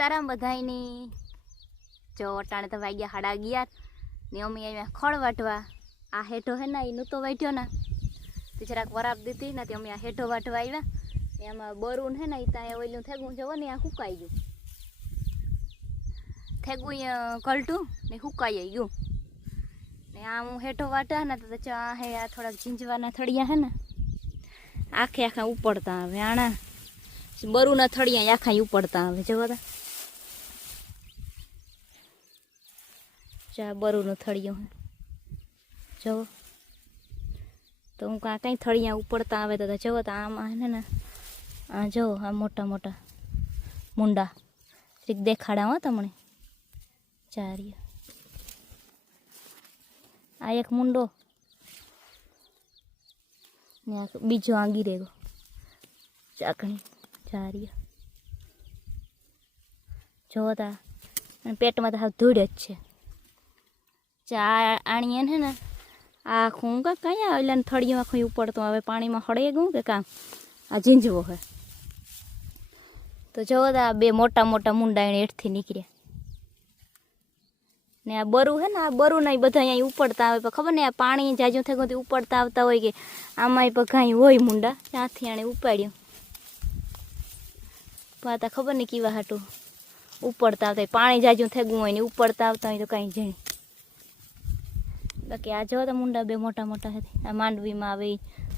સીતારામ બધાયની. જો અટાણે તો વાગ્યા હાડા અગિયાર, ને અમે અહીંયા ખળ વાટવા. આ હેઠો હે ના, એનું તો વાટ્યો ને. તે જરાક વરાપ દીધી, ને તે અમે આ હેઠો વાટવા આવ્યા. આમાં બરું હે ને એ ત્યાં ઓલું થેગું જવો ને આ સુકાઈ ગયું. થેગું કલટું ને સુકાઈ ગયું. ને આ હું હેઠો વાટા ને, તો ચા હે, આ થોડાક ઝીંજવાના થળિયા હે ને, આખે આખા ઉપડતા હવે આણા. બરુના થળિયા આખા ઉપડતા આવે, જવો ચા બરુનું થળિયું જવો. તો હું કાં કંઈ થળિયા ઉપડતા આવે તો જવો, તો આમાં હે ને આ જવો, આ મોટા મોટા મુંડા. એક દેખાડા હો તમને. ચારિયા આ એક મુંડો. ને આ બીજો આંગી રેગો. ચાકણી ચારિયા જુઓ તા. પેટમાં તો હાવ ધૂળ જ છે. ચા આણીએ ને ને, આ આખું કા કયા એટલે થળિયું આખું ઉપડતું હવે પાણીમાં હળે ગયું કે કામ આ ઝીંઝવો હે. તો જોવો તા આ બે મોટા મોટા મુંડા એને હેઠથી નીકળ્યા. ને આ બરું હે ને, આ બરું ના બધા અહીંયા ઉપડતા આવે પણ ખબર ને આ પાણી જાજુ થઈ ગયું ઉપડતા આવતા હોય કે આમાંય પણ કાંઈ હોય મુંડા. ત્યાંથી આણે ઉપાડ્યું. પાતા ખબર નહીં કેવા હાટું ઉપડતા આવતા હોય. પાણી જાજુ થઈ ગયું હોય ને ઉપડતા આવતા હોય તો કાંઈ જણી બાકી આ જો તો મુંડા બે મોટા મોટા હતી આ માંડવીમાં આવે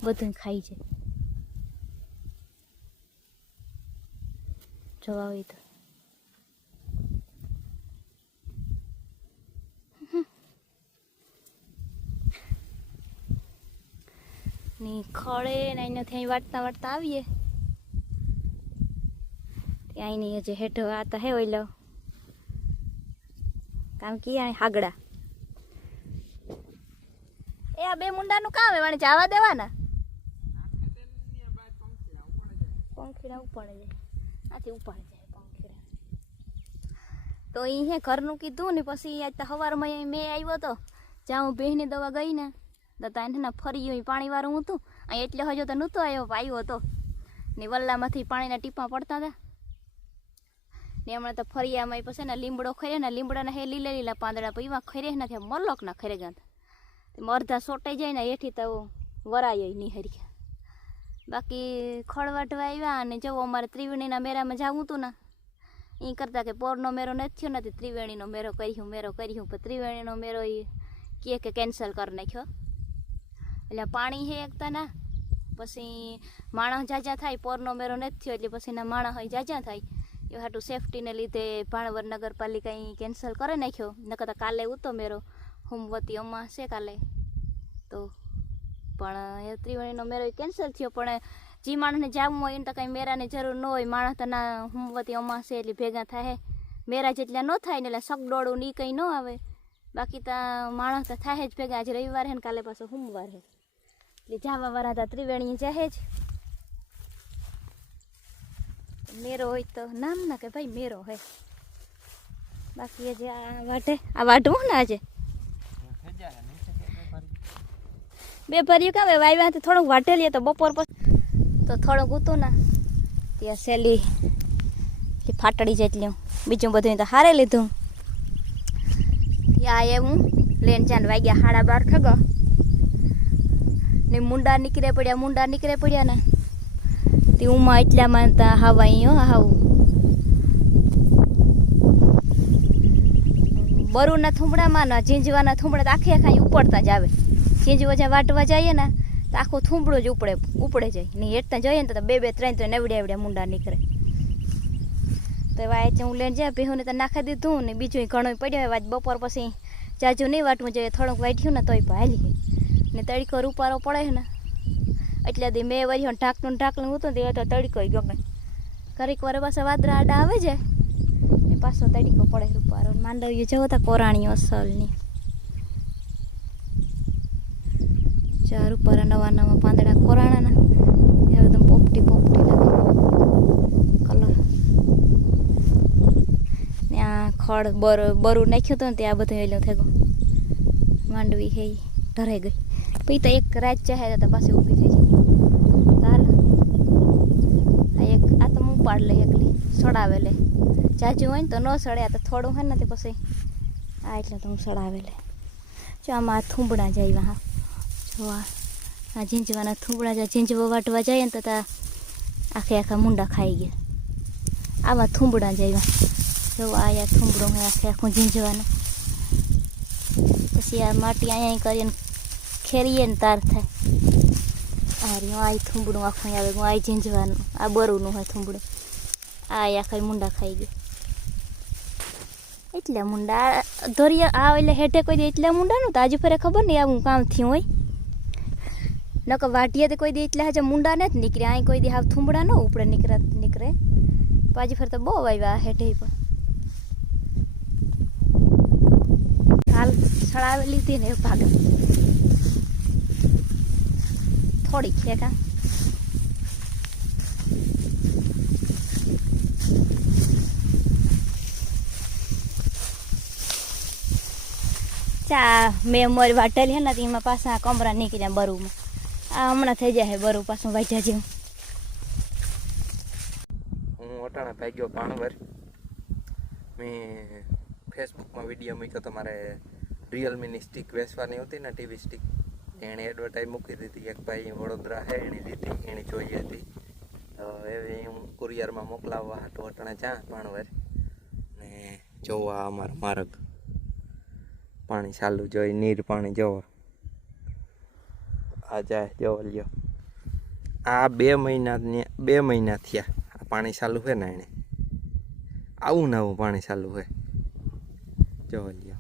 બધું ખાઈ છે. જોવા હોય તો. ની ખળે ને અહીંયાથી અહીં વાટતા વાટતા આવીએ. ત્યાં એની હજી હેઠો આતા હે ઓઈલો કામ કી હાગડા. એ આ બે મુંડાનું કામ, એવાને જવા દેવાના. પંખીડા ઉપાડે જાય આથી ઉપાડે જાય પંખીડા. તો એ ઘરનું કીધું ને પછી સવારમાં મેં આવ્યો તો, જ્યાં હું ભેંસની દવા ગઈ ને, તો ત્યાં ને ફરી ગયું પાણી વાળું હતું. અહીં એટલે હજુ તો નહોતો આવ્યો આવ્યો હતો. ને વલ્લામાંથી પાણીના ટીપા પડતા હતા. ને હમણાં તો ફરિયામાં પછી ને લીમડો ખરે ને લીમડાના હે લીલા લીલા પાંદડા પછી એમાં ખરે નથી મરલોકના ખરે ગયા અડધા સોટાઈ જાય ને એથી તો વરાય નહીં બાકી ખળવાટવા આવ્યા અને જવો અમારે ત્રિવેણીના મેરામાં જવું હતું ને એ કરતાં કે પોરનો મેરો નથી થયો નથી ત્રિવેણીનો મેરો કર્યું મેરો કર્યું. પણ ત્રિવેણીનો મેરો એ કહે કે કેન્સલ કરી નાખ્યો. એટલે પાણી હે એકતા ના પછી માણસ જાજા થાય, પોરનો મેરો નથી થયો, એટલે પછી ના માણસ હોય જાજા થાય. એ હાટું સેફટીને લીધે ભાણવર નગરપાલિકા ઈ કેન્સલ કરી નાખ્યો. નકર કાલે ઉતો મેરો હોમવતી અમા છે કાલે. તો પણ એ ત્રિવેણીનો મેરો કેન્સલ થયો. પણ જે માણસને જવું હોય એને તો કાંઈ મેરાની જરૂર ન હોય. માણસ તો ના હોમવતી અમા છે એટલે ભેગા થાય. મેરા જેટલા ન થાય ને એટલે સગડોળું ની કંઈ ન આવે. બાકી તો માણસ તો થાય જ ભેગા. આજે રવિવાર હે ને કાલે પાછો સોમવાર હે. એટલે જાવા વાળા તા ત્રિવેણી જાહે જ. મેરો હોય તો નામ ના કે ભાઈ મેરો હે. બાકી આજે આ વાટે આ વાટવું ને આજે? બે ભર્યું કામ વાવ્યા તો થોડુંક વાટેલીએ તો બપોર પછી તો થોડુંક ઉતું ના. ત્યાં સેલી એટલી ફાટડી જેટલી બીજું બધું તો હારે લીધું. ત્યાં એ હું. લેન જાન વાગ્યા હાડા બાર થગો ને મુંડા નીકળે પડ્યા, મુંડા નીકળે પડ્યા ને. તે ઉમાં એટલામાં તા હાવા અહીંયા હાવું. બરુના થૂંભડામાં ને ઝીંઝવાના થૂંભડા તો આખે આખા ઉપડતા જ આવે. ઝીંઝવા જ્યાં વાટવા જઈએ ને, તો આખું થૂંબડો જ ઉપડે ઉપડે જાય. ને હેઠતા જઈએ ને તો બે બે, ત્રણ ત્રણ એવડ્યા એવડ્યા મુંડા નીકળે. તો એવા એ હું લઈને જાય ભેહુને તો નાખી દીધું ને બીજું ઘણું પડ્યો. હોય બપોર પછી જાજુ નહીં વાટવું જોઈએ. થોડુંક વાટ્યું ને તોય હાલી ને તડકો રૂપારો પડે ને, એટલે દી મેં વળી ઢાંકણું ઢાંકણું હતું તે તો તડકો ગમે ઘરેક વાર પાછા વાદરા આડા આવે છે, ને પાછો તડકો પડે રૂપારો માંડવીઓ જવો તા કોરાણીઓ અસલની. ચાર ઉપર નવા નવા પાંદડા કોરાણાના. એકદમ પોપટી પોપટી કલર. ને આ ખડ બર, બરું નાખ્યું હતું ને ત્યાં બધું એલું થઈ ગયું. માંડવી હે ઢરાઈ ગઈ. પછી તો એક રાત ચાહે તો પાછી ઊભી થઈ જાય તાર. આ એક, આ તો હું પાડ લે એકલી, સડાવે લે. જાજુ હોય ને તો ન સડે તો થોડું હોય ને તે પછી. આ એટલે તો હું સડાવેલે જો આમાં થૂંબડા જાય હા. જો આ જીંજવાના થૂંબડા જાય ઝીંઝવો વાટવા જાય ને તો ત્યાં આખે આખા મુંડા ખાઈ ગયા. આવા થૂંબડા જાય જો આયા થૂંબડો હોય આખે આખું ઝીંઝવાનું. પછી આ માટી અહીંયા કરીને ખેરીએ ને તાર થાય. આ રહ્યું, આ થૂંબડું આખું આવે આ ઝીંઝવાનું, આ બરુનું હોય થૂંબડું આ આખા મુંડા ખાઈ ગયા. એટલા મુંડા ધોરિયા, આ એટલે હેઠે કોઈ એટલા મુંડા નું તો આજે ફરે ખબર નહીં આવું કામ થયું હોય. નકર વાટીએ તો કોઈ દે એટલે હજે મુંડા નથી નીકળે અહીં કોઈ દી હાવ થૂંબડા ન ઉપડે, નીકળે નીકળે. પાછી ફરતા બહુ આવ્યા હેઠે પણ. હાલ સળાવી લીધી ને ભાગ. થોડી ખેકા ચા મેં મોરી વાટેલી હે ને, એમાં પાછા કમરા નીકળ્યા બરુમાં. આ હમણાં થઈ જાય બરું પાછું વાંચ્યા જેવું. હું અટાણા ભાગ્યો પાણવર મેં ફેસબુકમાં વીડિયો મૂક્યો તમારે રિયલમીની સ્ટીક વેચવાની હતી ને ટીવી સ્ટીક એણે એડવર્ટાઈઝ મૂકી દીધી. એક ભાઈ વડોદરા હે એણે લીધી, એણે જોઈ હતી. તો એવી હું કુરિયરમાં મોકલાવવા હાટું અટાણા જા પાણવર ને જોવા અમારો માર્ગ. પાણી ચાલુ જોઈ, નીર પાણી જોવો. આ જાય, જોવો લ્યો. આ બે મહિના બે મહિના થયા. આ પાણી ચાલુ છે ને એને આવું ને આવું પાણી ચાલુ છે જો લ્યો.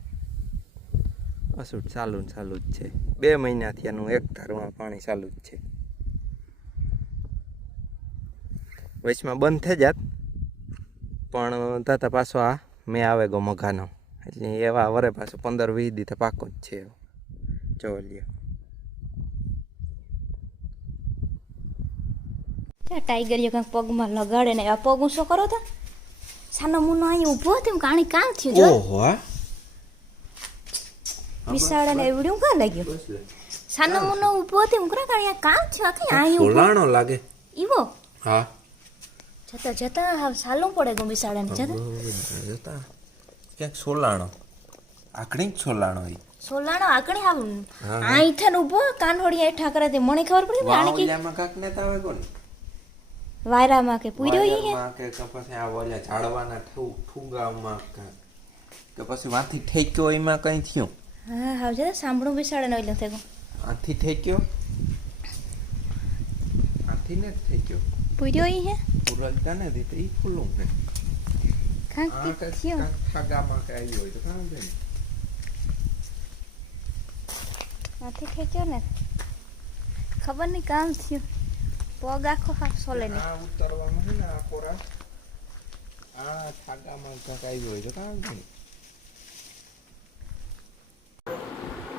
અસુટ ચાલુ ને ચાલુ જ છે. બે મહિના થયાનું એક ધારમાં પાણી ચાલુ જ છે. વચમાં બંધ થઈ જાત. પણ તાતા પાછો આ મેં આવે ગો મઘાનો. એટલે એવા વરે પાછો પંદર વીસ દીધા પાકો જ છે જોવા જો લ્યો. ત્યાં ટાઈગરીઓ કંઈક પગમાં લગાડે ને આ પગ ઊંચો કરો તો. સાનો મુનો અહીં ઊભો હતો કાણી કામ થયું જો ઓહો બિસાડે ને એવડ્યું કાં લાગ્યું? સાનો મુનો ઊભો હતો એમ કરે કાણી કામ થયું આ કઈ અહીં ઊભો. લાગે. ઈવો? હા. જતા જતા હાવ સાલું પડે ગો ને જતા. જતા. ક્યાંક સોલાણો. આકડી જ સોલાણો હોય. સોલાણો આકણી હાવ આ ઈઠન ઊભો કાનોડી હેઠા કરે તે મને ખબર પડી આને કે વાવલિયામાં કાંક નેતા કોણ? વાયરામાં કે પૂર્યો ઈ હે? કે પછી આ ઓલા ઝાડવાના ઠુ- ઠુંગામાં. કે પછી વાથી ઠેક્યો એમાં કઈ થયું? હા હાવ જરા સાંભળું બિસાડે ને એટલે થઈ આથી ઠેક્યો? આથી ને ઠેક્યો. પૂર્યો ઈ હે? પૂરલતા ને દીતે ઈ ખુલ્લું કાંક કે થયો. ઠાગામાં કે આવ્યો હોય તો કાં ને? માથી ને? ખબર નહીં કામ થયું. પગ આખો હાફ સોલે ને આ ઉતરવાનું છે ને આ કોરા આ થાકામાં આવ્યું હોય છે કાં છે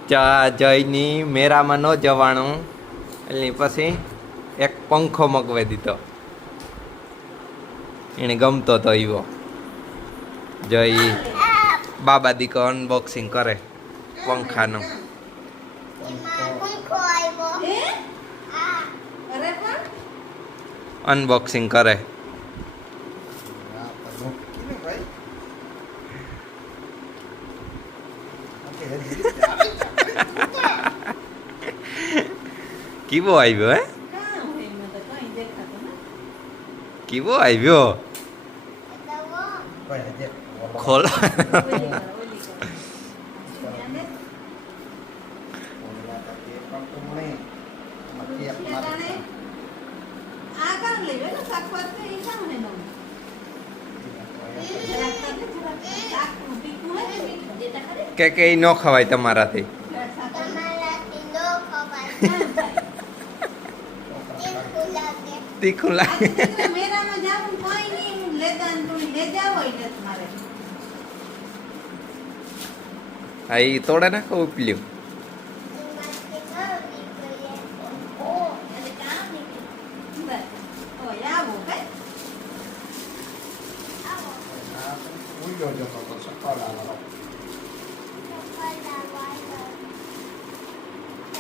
ચા જયની મેરામાં ન જવાનું. એટલે પછી એક પંખો મગવાઈ દીધો. એને ગમતો તો એવો જય બાબા દીકો અનબોક્સિંગ કરે પંખાનું. અનબોક્સિંગ કરે કીવો આવ્યો હે કીવો આવ્યો ખોલો કે કે ઈ ન ખવાય તમારાથી. તીખું લાગે. મેરામાં જાવું કોઈ નહીં હું લેતા ને તું લે જાવ હોય હા એ તોડે નાખો ઉપલ્યું હોય આવો કે આવો તો હું તો એક તારો હોય ને તું એમ કરતો હોય.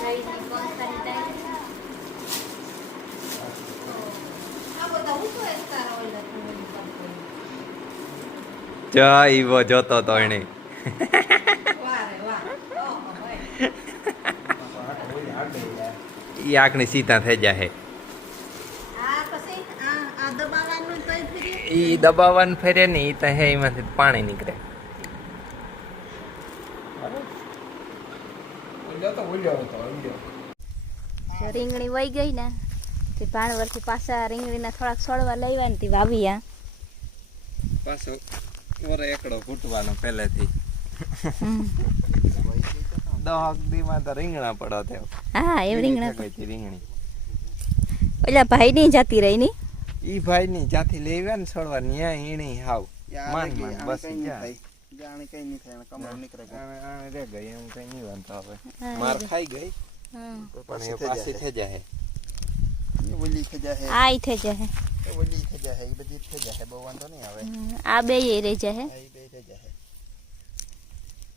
જા ઈવો, જોતો તો એને. ઈ આંખની સીધા થઈ જાય ઈ દબાવવાનું ફેરે ને ઈ તો હે, એમાંથી પાણી નીકળે. રીંગણી વહી ગઈ ને તે ભાણવરથી પાછા રીંગણીના થોડાક છોડવા લઈ ને તે વાવી આ પાછો ઓરે એકડો ફૂટવાનો પહેલેથી. દહક દીમાં તો રીંગણા પડો થયો. હા એ રીંગણા કઈ રીંગણી. ઓલા ભાઈ ની જાતી રહી ની? ઈ ભાઈ ની જાતી લેવા ને છોડવા ન્યા ઈણી હાવ. માન માન બસ જા. જાણે કઈ નહીં થાય કમરો નીકળે ગયો. આણે- આણે રે ગઈ એમ કઈ નહીં વાંધો હવે હા, માર એ ખાઈ ગઈ? હા. પણ એ થઈ પાછી જાય. થઈ જાય એ ઓલી થઈ જાય આ ઈ થઈ જાય એ ઓલી થઈ જાય એ બધી થઈ જાય બહુ વાંધો નહીં આવે. હમ, આ બે એ રહી જાય આ ઈ બે થઈ જાય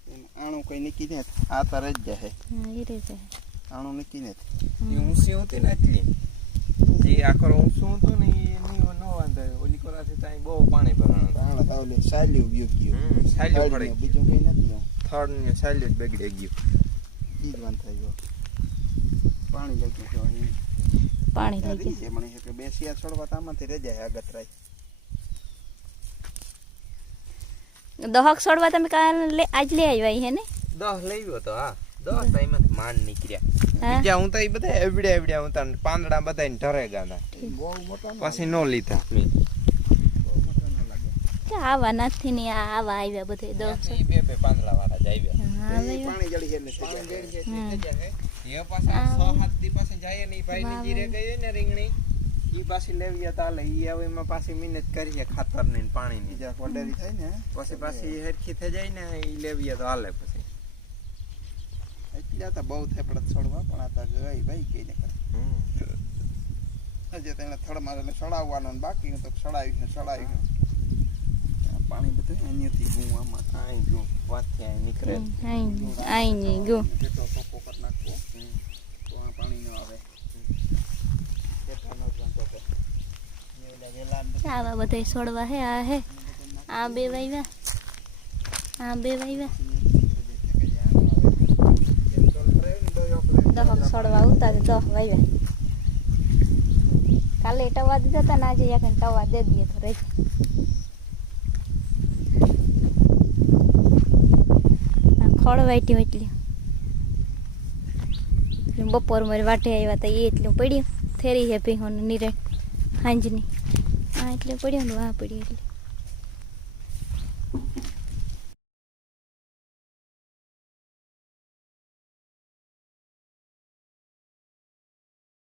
એમ આણું કઈ નીકી ને આ તાર જ જાય હા, એ રહી જાય આણું નીકી ને એ ઊંચી હતી ને એટલી જે આખર ઊંચું હતું ને એ નહીં ન વાંધો ઓલી કોરાથી ત્યાં બહુ પાણી ભરાણું આણ તાવલે સાલ્યું ગયું ગયું. હમ, સાલ્યું સાલ્યું, પડી. બીજું કઈ નથી આમ. થર્ડ ને સાલ્યું જ બગડી ગયું. ઈ જ વાંધો થયો પાણી લાગ્યું છે અહીં. પાણી આ લઈ રહી છે મને કે બે શિયા છોડવા તો આમાંથી રહી જાય આગતરાય જાય દહક છોડવા તમે કાલ લે આજ લઈ આવ્યા હે ને? દસ લઈ ગયો તો હા. દસ તો એમાંથી માંડ નીકળ્યા. હા બીજા હું તો એ બધા એવડે એવડે હું તને પાંદડા બધા ઢરે ગયા બહુ મોટો ન પછી નો લીધા. બહુ મોટો ન લાગે કે આવા નથી ને આવા આવ્યા બધે દસ બે બે પાંદડા વાળા જ આવ્યા. એ પાણી જળી છે થઈ જાય એ પાછા છ સાત દી પાસે જાય ને ભાઈ ની જીરે ગઈ ને રીંગણી. ઈ પાછી લેવી હતા હાલે ઈ હવે એમાં પાછી મહેનત કરીએ ખાતરની પાણી ની થાય ને પછી પાછી હેરખી થઈ જાય ને ઈ લેવી તો હાલે પછી. એટલે તો બહુ થેપડા પડે છોડવા પણ આ તો ગઈ ભાઈ કઈ ને હજી તેને થડ મારે સડાવવાનો ને બાકી તો સડાવ્યું છે સડાવ્યું પાણી બધું અહીંયાથી ગું આમાં. આઈ ગયું વાંચી આઈ નીકળે. આઈ આઈ ની ગો જેટલો પોકો કરી નાખો તો આ પાણી ન આવે. આવા બધા છોડવા હે આ હે. આ બે વાવ્યા આ બે વાવ્યા દહક છોડવા ઉતા દહ વાવ્યા કાલે ટવા દીધા હતા ને આજે એક ટવા દે દઈએ તો રહી ખોળ વાટ્યું એટલે બપોર મારી વાટે આવ્યા હતા એ એટલું પડ્યું. થેરી હે ભીહોનું નિરે હાંજની. હા એટલે પડ્યું ને, આ પડ્યું એટલે.